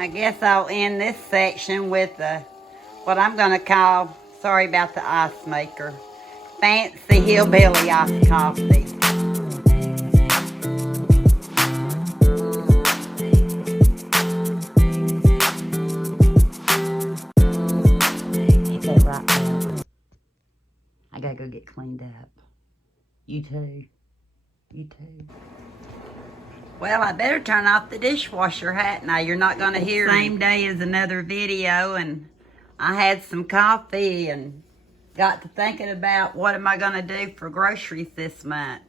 I guess I'll end this section with what I'm going to call, sorry about the ice maker, fancy hillbilly iced coffee. Keep that right there. I gotta go get cleaned up. You too. You too. Well, I better turn off the dishwasher, hadn't I? You're not going to hear me. Same day as another video, and I had some coffee and got to thinking about what am I going to do for groceries this month.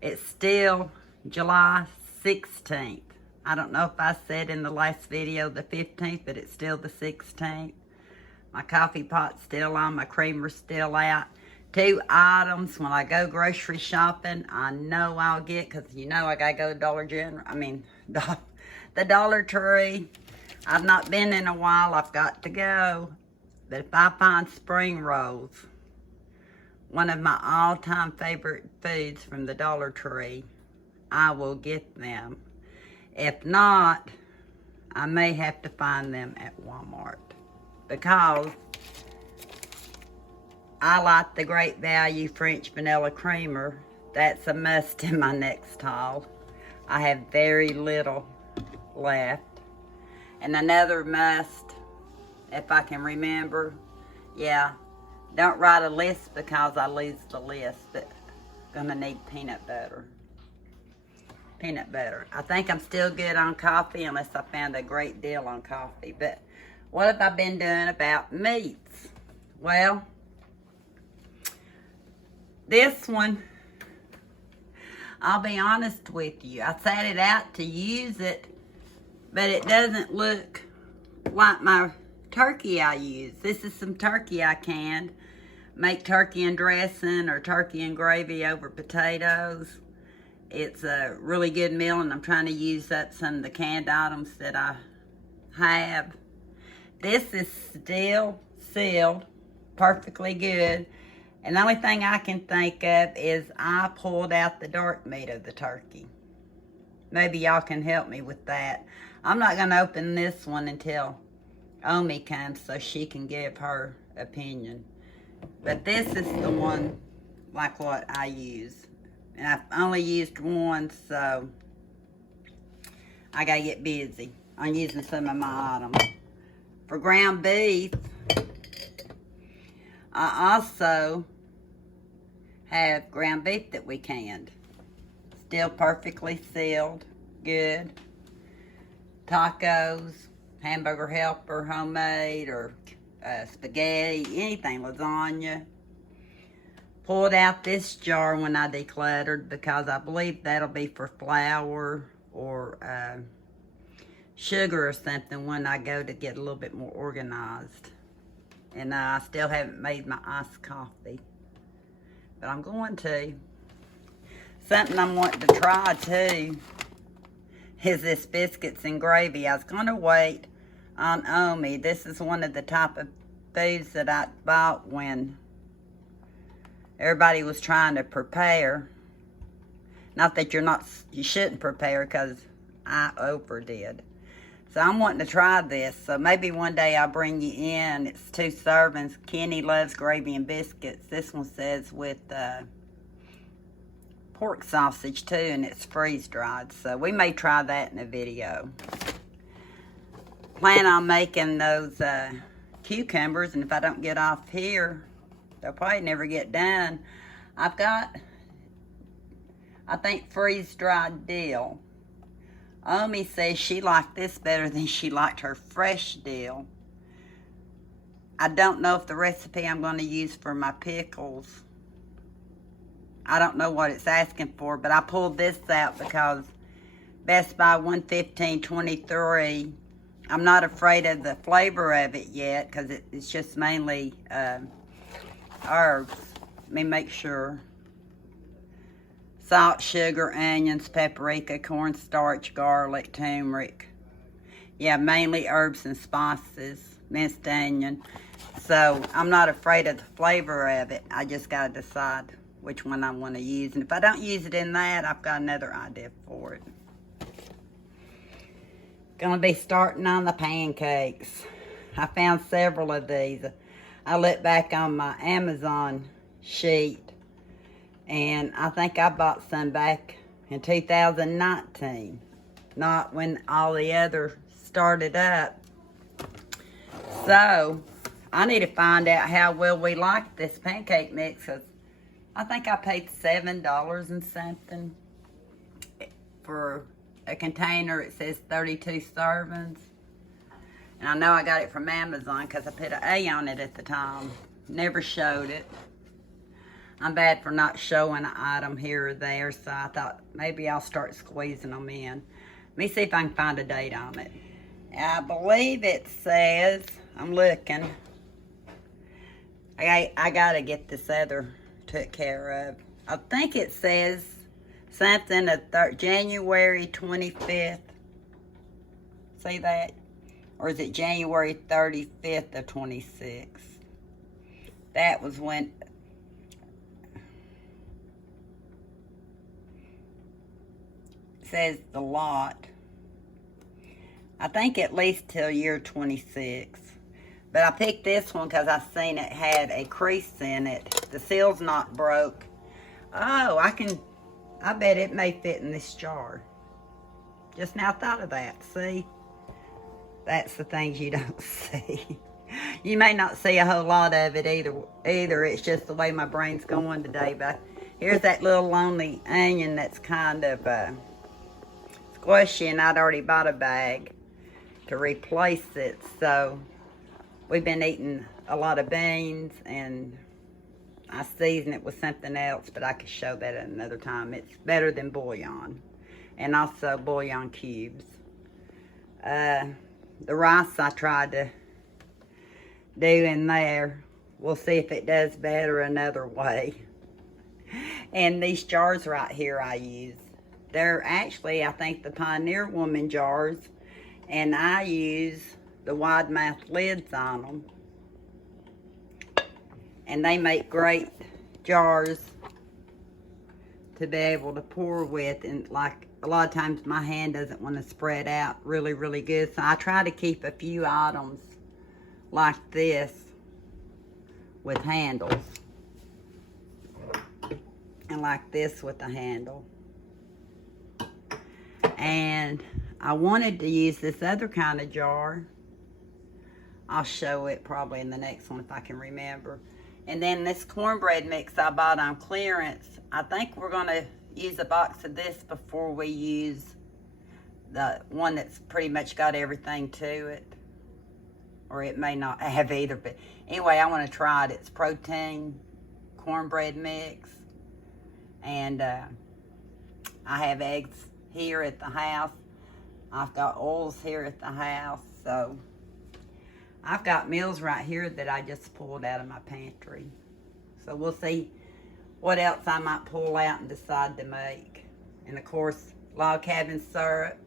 It's still July 16th. I don't know if I said in the last video the 15th, but it's still the 16th. My coffee pot's still on, my creamer's still out. 2 items when I go grocery shopping, I know I'll get, because you know I gotta go to Dollar General, the Dollar Tree. I've not been in a while, I've got to go. But if I find spring rolls, one of my all-time favorite foods from the Dollar Tree, I will get them. If not, I may have to find them at Walmart, because I like the Great Value French Vanilla Creamer. That's a must in my next haul. I have very little left. And another must, if I can remember, yeah, don't write a list because I lose the list, but gonna need peanut butter. Peanut butter. I think I'm still good on coffee unless I found a great deal on coffee. But what have I been doing about meats? Well, this one, I'll be honest with you, I sat it out to use it, but it doesn't look like my turkey I use. This is some turkey I canned. Make turkey and dressing or turkey and gravy over potatoes. It's a really good meal, and I'm trying to use up some of the canned items that I have. This is still sealed, perfectly good. And the only thing I can think of is I pulled out the dark meat of the turkey. Maybe y'all can help me with that. I'm not going to open this one until Omi comes so she can give her opinion. But this is the one like what I use. And I've only used one, so I got to get busy on using some of my items. For ground beef, I also have ground beef that we canned. Still perfectly sealed, good. Tacos, hamburger helper, homemade, or spaghetti, anything, lasagna. Pulled out this jar when I decluttered because I believe that'll be for flour or sugar or something when I go to get a little bit more organized. And I still haven't made my iced coffee, but I'm going to. Something I'm wanting to try too is this biscuits and gravy. I was going to wait on Omi. This is one of the type of foods that I bought when everybody was trying to prepare. Not that you shouldn't prepare, because I overdid. So I'm wanting to try this. So maybe one day I'll bring you in. It's 2 servings. Kenny loves gravy and biscuits. This one says with pork sausage too, and it's freeze dried. So we may try that in a video. Plan on making those cucumbers, and if I don't get off here, they'll probably never get done. I've got, I think, freeze dried dill. Omi says she liked this better than she liked her fresh dill. I don't know if the recipe I'm going to use for my pickles, I don't know what it's asking for, but I pulled this out because Best Buy 115.23. I'm not afraid of the flavor of it yet because it's just mainly herbs. Let me make sure. Salt, sugar, onions, paprika, cornstarch, garlic, turmeric. Yeah, mainly herbs and spices, minced onion. So I'm not afraid of the flavor of it. I just got to decide which one I want to use. And if I don't use it in that, I've got another idea for it. Gonna be starting on the pancakes. I found several of these. I looked back on my Amazon sheet, and I think I bought some back in 2019, not when all the other started up. So I need to find out how well we like this pancake mix, 'cause I think I paid $7 and something for a container. It says 32 servings. And I know I got it from Amazon because I put an A on it at the time. Never showed it. I'm bad for not showing an item here or there, so I thought maybe I'll start squeezing them in. Let me see if I can find a date on it. I believe it says, I'm looking. I gotta get this other took care of. I think it says something of January 25th. See that? Or is it January 35th of 26? That was when it says the lot. I think at least till year 26. But I picked this one because I seen it had a crease in it. The seal's not broke. Oh, I bet it may fit in this jar. Just now thought of that, see? That's the things you don't see. You may not see a whole lot of it either. It's just the way my brain's going today. But here's that little lonely onion that's kind of squishy, and I'd already bought a bag to replace it. So we've been eating a lot of beans, and I season it with something else, but I could show that at another time. It's better than bouillon, and also bouillon cubes. The rice I tried to do in there. We'll see if it does better another way. And these jars right here I use. They're actually, I think, the Pioneer Woman jars, and I use the wide mouth lids on them. And they make great jars to be able to pour with, and like a lot of times my hand doesn't want to spread out really, really good. So I try to keep a few items like this with handles. And like this with a handle. And I wanted to use this other kind of jar. I'll show it probably in the next one if I can remember. And then this cornbread mix I bought on clearance. I think we're going to use a box of this before we use the one that's pretty much got everything to it. Or it may not have either. But anyway, I want to try it. It's protein cornbread mix. And I have eggs here at the house. I've got oils here at the house. So I've got meals right here that I just pulled out of my pantry. So we'll see what else I might pull out and decide to make. And of course, log cabin syrup.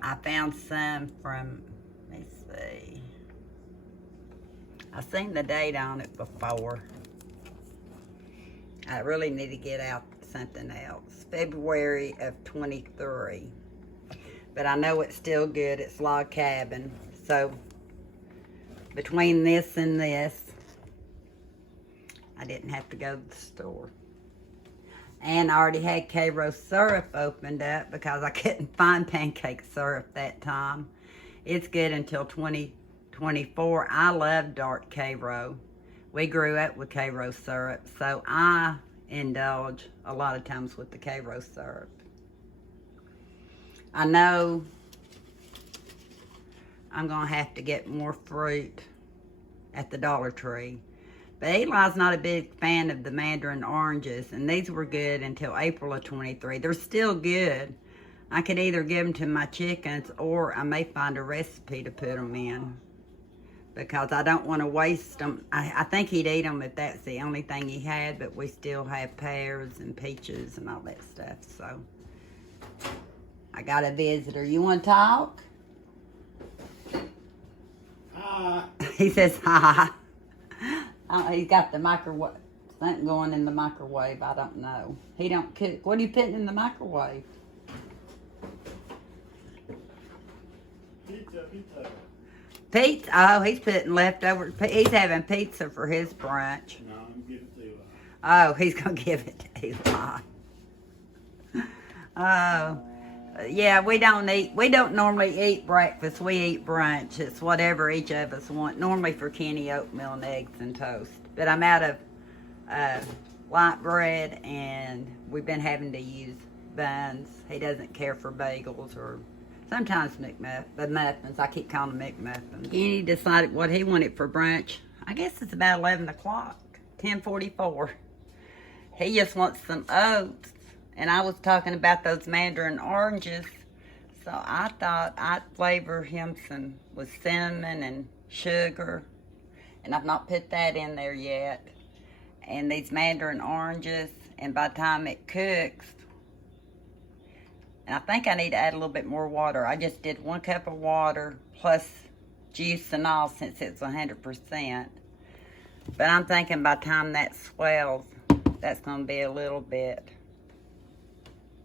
I found some from, let me see. I've seen the date on it before. I really need to get out something else. February of 23. But I know it's still good. It's log cabin. So between this and this, I didn't have to go to the store. And I already had Karo syrup opened up because I couldn't find pancake syrup that time. It's good until 2024. I love dark Karo. We grew up with Karo syrup, so I indulge a lot of times with the Karo syrup. I know I'm going to have to get more fruit at the Dollar Tree. But Eli's not a big fan of the mandarin oranges, and these were good until April of 23. They're still good. I could either give them to my chickens, or I may find a recipe to put them in, because I don't want to waste them. I think he'd eat them if that's the only thing he had, but we still have pears and peaches and all that stuff. So I got a visitor. You want to talk? Hi. He says hi. He's got the microwave, something going in the microwave. I don't know. He don't cook. What are you putting in the microwave? pizza? Pizza? Oh, he's putting leftover. He's having pizza for his brunch. No, I'm giving it to Eli. Oh, he's gonna give it to Eli. Oh, yeah. We don't normally eat breakfast. We eat brunch. It's whatever each of us want. Normally for Kenny, oatmeal and eggs and toast. But I'm out of light bread, and we've been having to use buns. He doesn't care for bagels or sometimes the muffins. I keep calling them McMuffins. Kenny decided what he wanted for brunch. I guess it's about 11 o'clock, 10:44. He just wants some oats. And I was talking about those mandarin oranges. So I thought I'd flavor him some with cinnamon and sugar. And I've not put that in there yet. And these mandarin oranges. And by the time it cooks, and I think I need to add a little bit more water. I just did 1 cup of water plus juice and all since it's 100%. But I'm thinking by the time that swells, that's going to be a little bit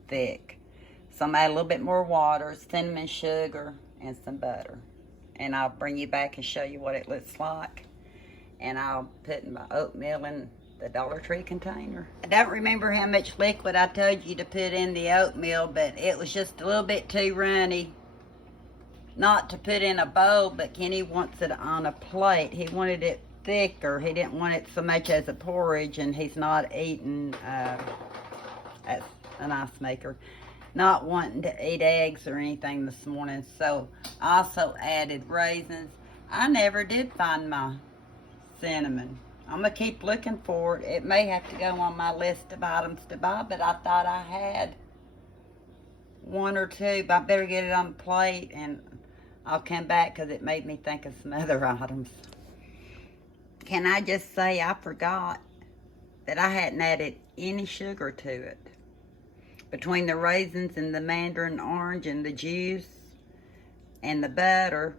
thick. So I'm add a little bit more water, cinnamon, sugar, and some butter. And I'll bring you back and show you what it looks like. And I'll put my oatmeal in the Dollar Tree container. I don't remember how much liquid I told you to put in the oatmeal, but it was just a little bit too runny. Not to put in a bowl, but Kenny wants it on a plate. He wanted it thicker. He didn't want it so much as a porridge, and he's not eating as an ice maker. Not wanting to eat eggs or anything this morning, so I also added raisins. I never did find my cinnamon. I'm gonna keep looking for it. It may have to go on my list of items to buy, but I thought I had 1 or 2, but I better get it on the plate and I'll come back because it made me think of some other items. Can I just say I forgot that I hadn't added any sugar to it. Between the raisins and the mandarin orange and the juice and the butter,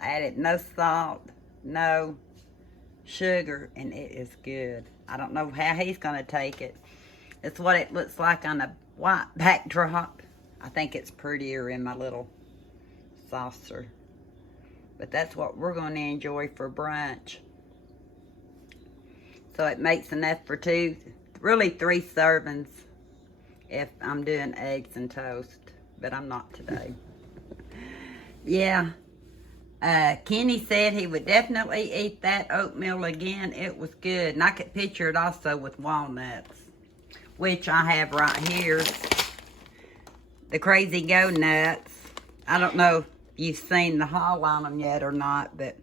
I added no salt, no sugar, and it is good. I don't know how he's going to take it. It's what it looks like on a white backdrop. I think it's prettier in my little saucer. But that's what we're going to enjoy for brunch. So it makes enough for 2, really 3 servings if I'm doing eggs and toast. But I'm not today. Yeah. Kenny said he would definitely eat that oatmeal again. It was good. And I could picture it also with walnuts, which I have right here. The Crazy Go Nuts. I don't know if you've seen the haul on them yet or not, but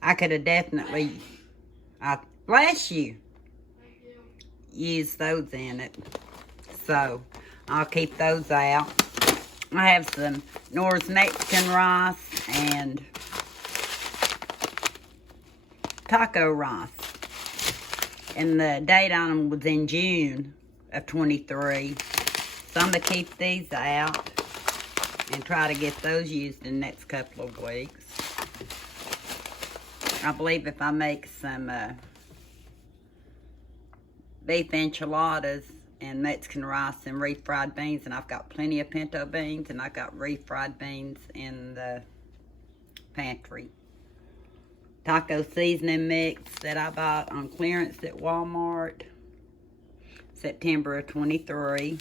I could have definitely, bless you, used those in it. So I'll keep those out. I have some Nor's Mexican rice and taco rice. And the date on them was in June of 23. So I'm going to keep these out and try to get those used in the next couple of weeks. I believe if I make some beef enchiladas and Mexican rice and refried beans, and I've got plenty of pinto beans, and I've got refried beans in the pantry. Taco seasoning mix that I bought on clearance at Walmart, September of 23.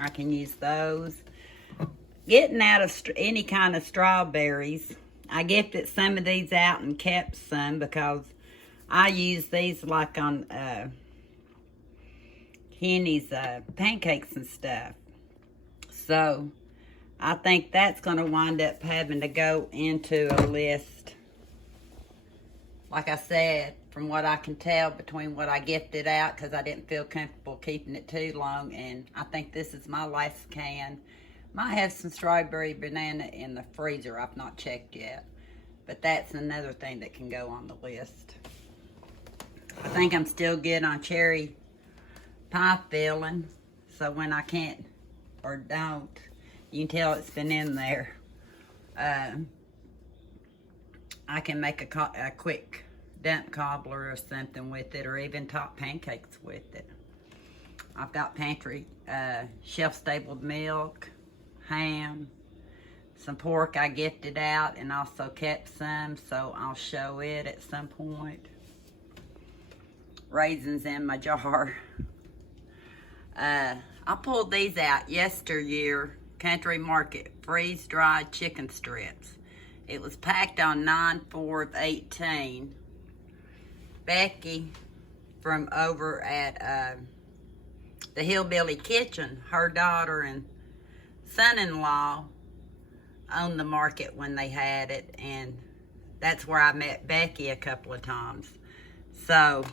I can use those. Getting out of any kind of strawberries, I gifted some of these out and kept some because I use these like on Kenny's pancakes and stuff. So I think that's going to wind up having to go into a list. Like I said, from what I can tell between what I gifted out, because I didn't feel comfortable keeping it too long, and I think this is my last can. Might have some strawberry banana in the freezer. I've not checked yet. But that's another thing that can go on the list. I think I'm still good on cherry pie filling. So when I can't or don't, you can tell it's been in there. I can make a quick dump cobbler or something with it, or even top pancakes with it. I've got pantry shelf-stabled milk, ham, some pork I gifted out and also kept some, so I'll show it at some point. Raisins in my jar. I pulled these out yesteryear, Country Market, freeze-dried chicken strips. It was packed on 9/4/18. Becky from over at the Hillbilly Kitchen, her daughter and son-in-law owned the market when they had it, and that's where I met Becky a couple of times. So,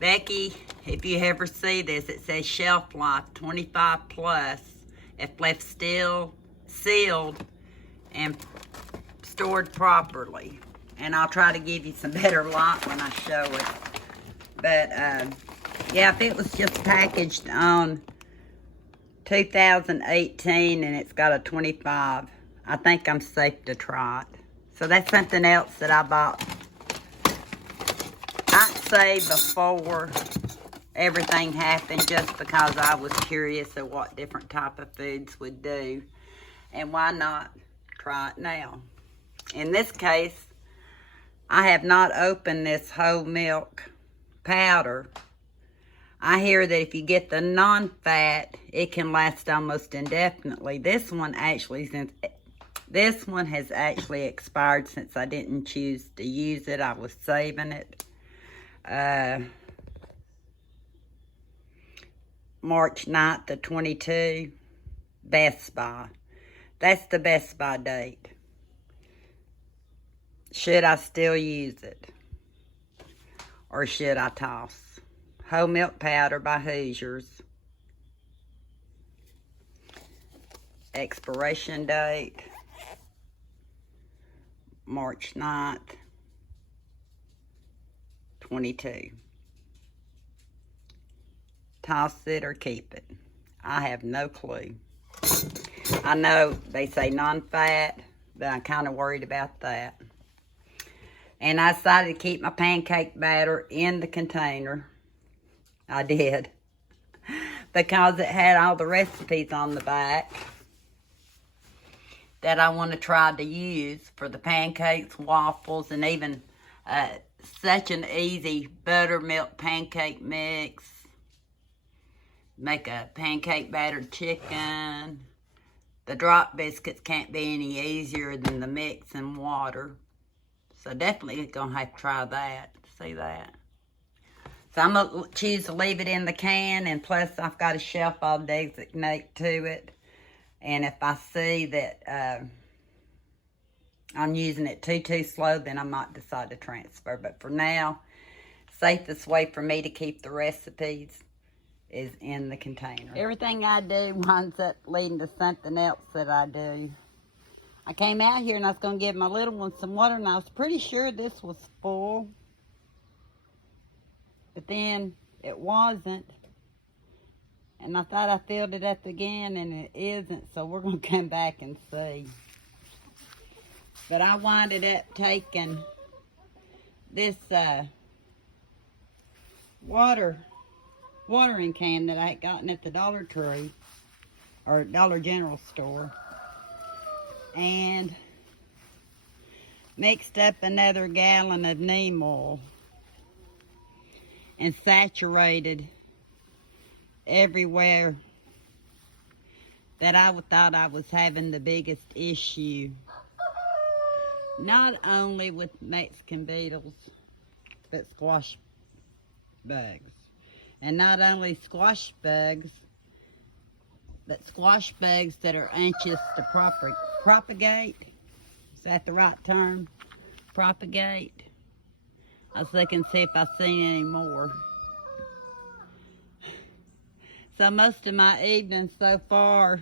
Becky, if you ever see this, it says shelf life 25 plus if left still sealed and stored properly. And I'll try to give you some better light when I show it. But yeah, if it was just packaged on 2018 and it's got a 25, I think I'm safe to try it. So that's something else that I bought. I'd say before everything happened, just because I was curious of what different type of foods would do. And why not try it now? In this case, I have not opened this whole milk powder. I hear that if you get the non-fat, it can last almost indefinitely. This one has actually expired since I didn't choose to use it. I was saving it. March 9th of 22, Best Buy. That's the Best Buy date. Should I still use it? Or should I toss? Whole milk powder by Hoosiers. Expiration date, March 9th, 22. Toss it or keep it. I have no clue. I know they say non-fat, but I'm kind of worried about that. And I decided to keep my pancake batter in the container. I did. Because it had all the recipes on the back that I want to try to use for the pancakes, waffles, and even such an easy buttermilk pancake mix. Make a pancake battered chicken. The drop biscuits can't be any easier than the mix and water. So definitely going to have to try that. See that? So I'm going to choose to leave it in the can. And plus I've got a shelf I'll designate to it. And if I see that I'm using it too slow, then I might decide to transfer. But for now, safest way for me to keep the recipes is in the container. Everything I do winds up leading to something else that I do. I came out here and I was going to give my little one some water, and I was pretty sure this was full. But then it wasn't. And I thought I filled it up again, and it isn't, so we're going to come back and see. But I winded up taking this watering can that I had gotten at the Dollar Tree, or Dollar General store, and mixed up another gallon of neem oil and saturated everywhere that I thought I was having the biggest issue. Not only with Mexican beetles, but squash bugs. And not only squash bugs, but squash bugs that are anxious to propagate. Is that the right term? Propagate. I was looking to see if I've seen any more. So most of my evenings so far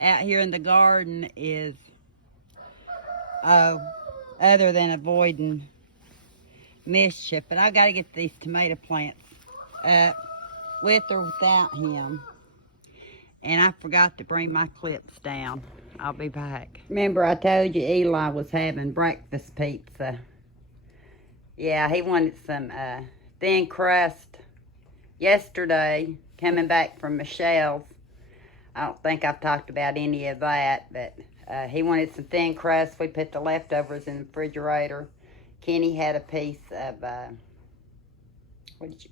out here in the garden is, other than avoiding mischief. But I got to get these tomato plants up with or without him. And I forgot to bring my clips down. I'll be back. Remember I told you Eli was having breakfast pizza. Yeah, he wanted some thin crust yesterday, coming back from Michelle's. I don't think I've talked about any of that, but he wanted some thin crust. We put the leftovers in the refrigerator. Kenny had a piece of,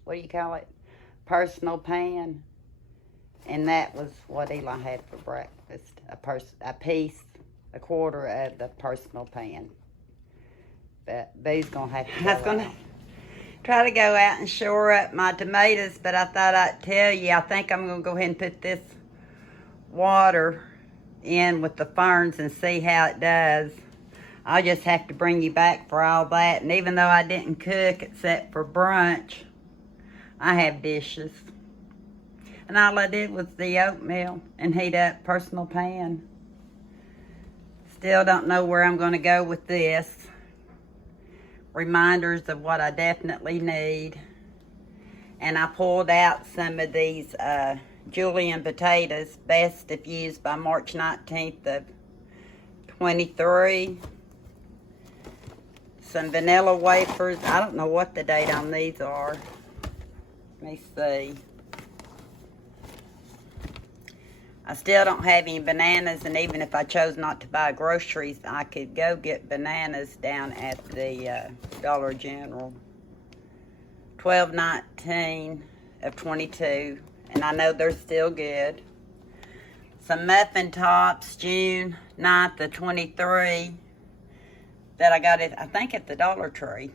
what do you call it? Personal pan. And that was what Eli had for breakfast. A quarter of the personal pan. But Boo's going to have to go. I was going to try to go out and shore up my tomatoes, but I thought I'd tell you, I think I'm going to go ahead and put this water in with the ferns and see how it does. I'll just have to bring you back for all that. And even though I didn't cook except for brunch, I have dishes. And all I did was the oatmeal and heat up personal pan. Still don't know where I'm going to go with this. Reminders of what I definitely need. And I pulled out some of these julienne potatoes, best if used by March 19th of 23. Some vanilla wafers. I don't know what the date on these are. Let me see. I still don't have any bananas, and even if I chose not to buy groceries, I could go get bananas down at the Dollar General. 12.19 of 22, and I know they're still good. Some muffin tops, June 9th of 23, that I got I think at the Dollar Tree.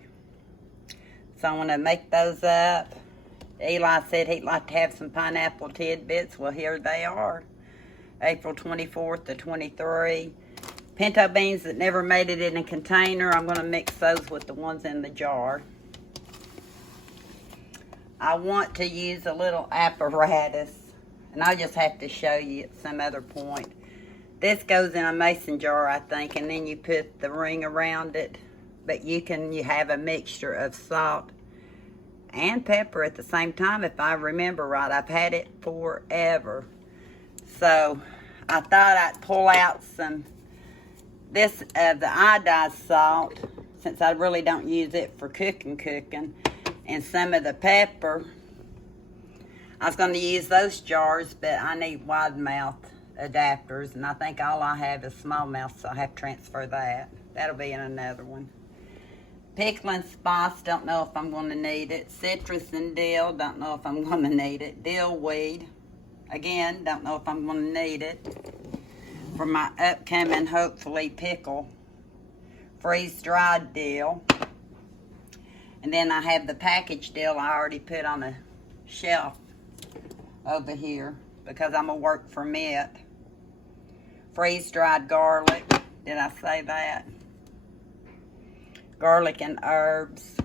So I want to make those up. Eli said he'd like to have some pineapple tidbits. Well, here they are. April 24th to 23. Pinto beans that never made it in a container. I'm going to mix those with the ones in the jar. I want to use a little apparatus, and I'll just have to show you at some other point. This goes in a mason jar, I think, and then you put the ring around it. But you have a mixture of salt and pepper at the same time, if I remember right. I've had it forever. So I thought I'd pull out some the iodized salt, since I really don't use it for cooking, and some of the pepper. I was going to use those jars, but I need wide mouth adapters, and I think all I have is small mouth, so I have to transfer that. That'll be in another one. Pickling spice, don't know if I'm going to need it. Citrus and dill, don't know if I'm going to need it. Dill weed. Again, don't know if I'm going to need it for my upcoming, hopefully, pickle. Freeze-dried dill. And then I have the packaged dill I already put on a shelf over here because I'm going to work from it. Freeze-dried garlic. Did I say that? Garlic and herbs.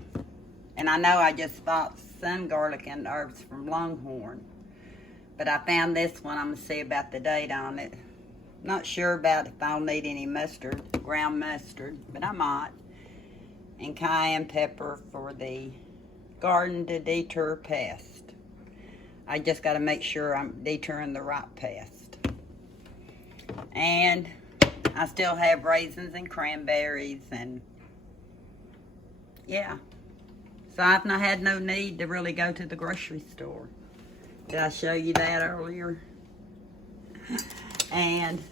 And I know I just bought some garlic and herbs from Longhorn. But I found this one. I'm going to see about the date on it. Not sure about if I'll need any mustard, ground mustard, but I might. And cayenne pepper for the garden to deter pest. I just got to make sure I'm deterring the right pest. And I still have raisins and cranberries, and yeah. So I've not had no need to really go to the grocery store. Did I show you that earlier? And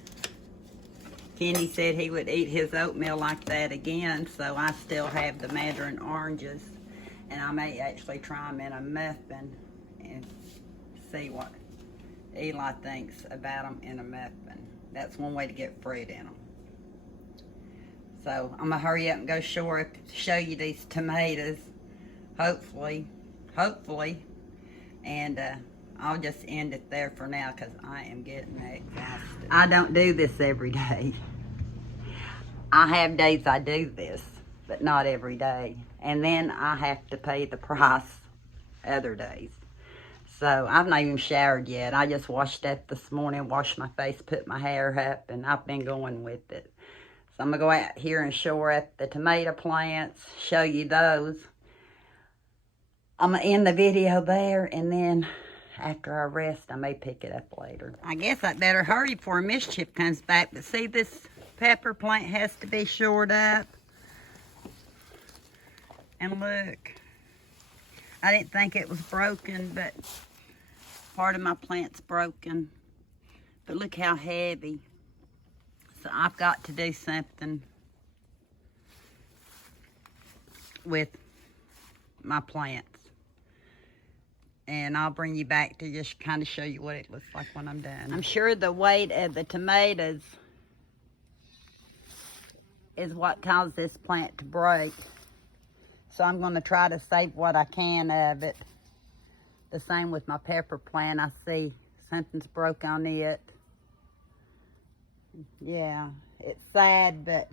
Kenny said he would eat his oatmeal like that again, so I still have the mandarin oranges. And I may actually try them in a muffin and see what Eli thinks about them in a muffin. That's one way to get fruit in them. So I'm going to hurry up and go show you these tomatoes. Hopefully. And I'll just end it there for now because I am getting exhausted. I don't do this every day. I have days I do this, but not every day. And then I have to pay the price other days. So I've not even showered yet. I just washed up this morning, washed my face, put my hair up, and I've been going with it. So I'm going to go out here and shore up the tomato plants, show you those. I'm going to end the video there, and then after I rest, I may pick it up later. I guess I'd better hurry before mischief comes back. But see, this pepper plant has to be shored up. And look, I didn't think it was broken, but part of my plant's broken. But look how heavy. So I've got to do something with my plants. And I'll bring you back to just kind of show you what it looks like when I'm done. I'm sure the weight of the tomatoes is what caused this plant to break. So I'm going to try to save what I can of it. The same with my pepper plant. I see something's broke on it. Yeah, it's sad, but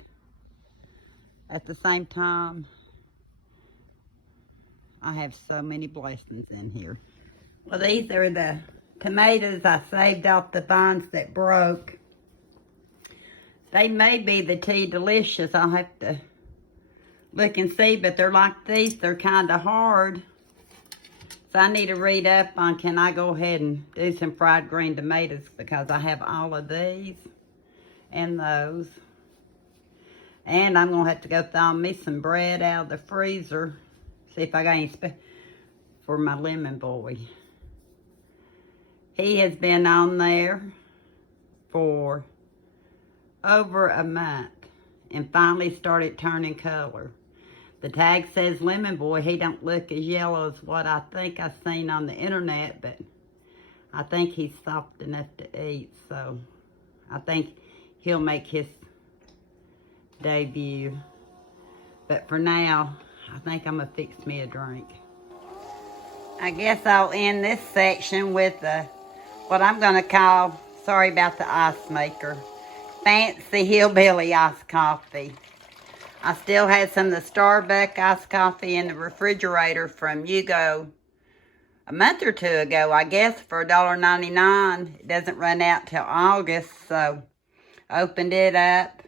at the same time, I have so many blessings in here. Well, these are the tomatoes I saved off the vines that broke. They may be the tea delicious. I'll have to look and see, but they're like these. They're kind of hard. So I need to read up on, can I go ahead and do some fried green tomatoes, because I have all of these and those. And I'm going to have to go thaw me some bread out of the freezer. See if I got any for my lemon boy. He has been on there for over a month and finally started turning color. The tag says lemon boy. He don't look as yellow as what I think I've seen on the internet, but I think he's soft enough to eat, so I think he'll make his debut. But for now, I think I'm gonna fix me a drink. I guess I'll end this section with what I'm gonna call, sorry about the ice maker, fancy hillbilly iced coffee. I still had some of the Starbucks iced coffee in the refrigerator from Yugo a month or two ago, I guess, for $1.99. It doesn't run out till August, so I opened it up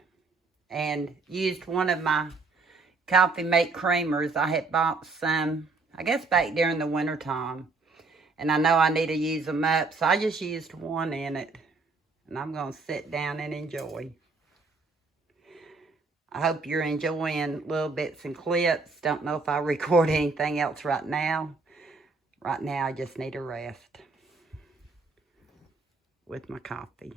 and used one of my coffee mate creamers. I had bought some, I guess, back during the winter time. And I know I need to use them up, so I just used one in it. And I'm going to sit down and enjoy. I hope you're enjoying little bits and clips. Don't know if I record anything else right now. Right now, I just need a rest with my coffee.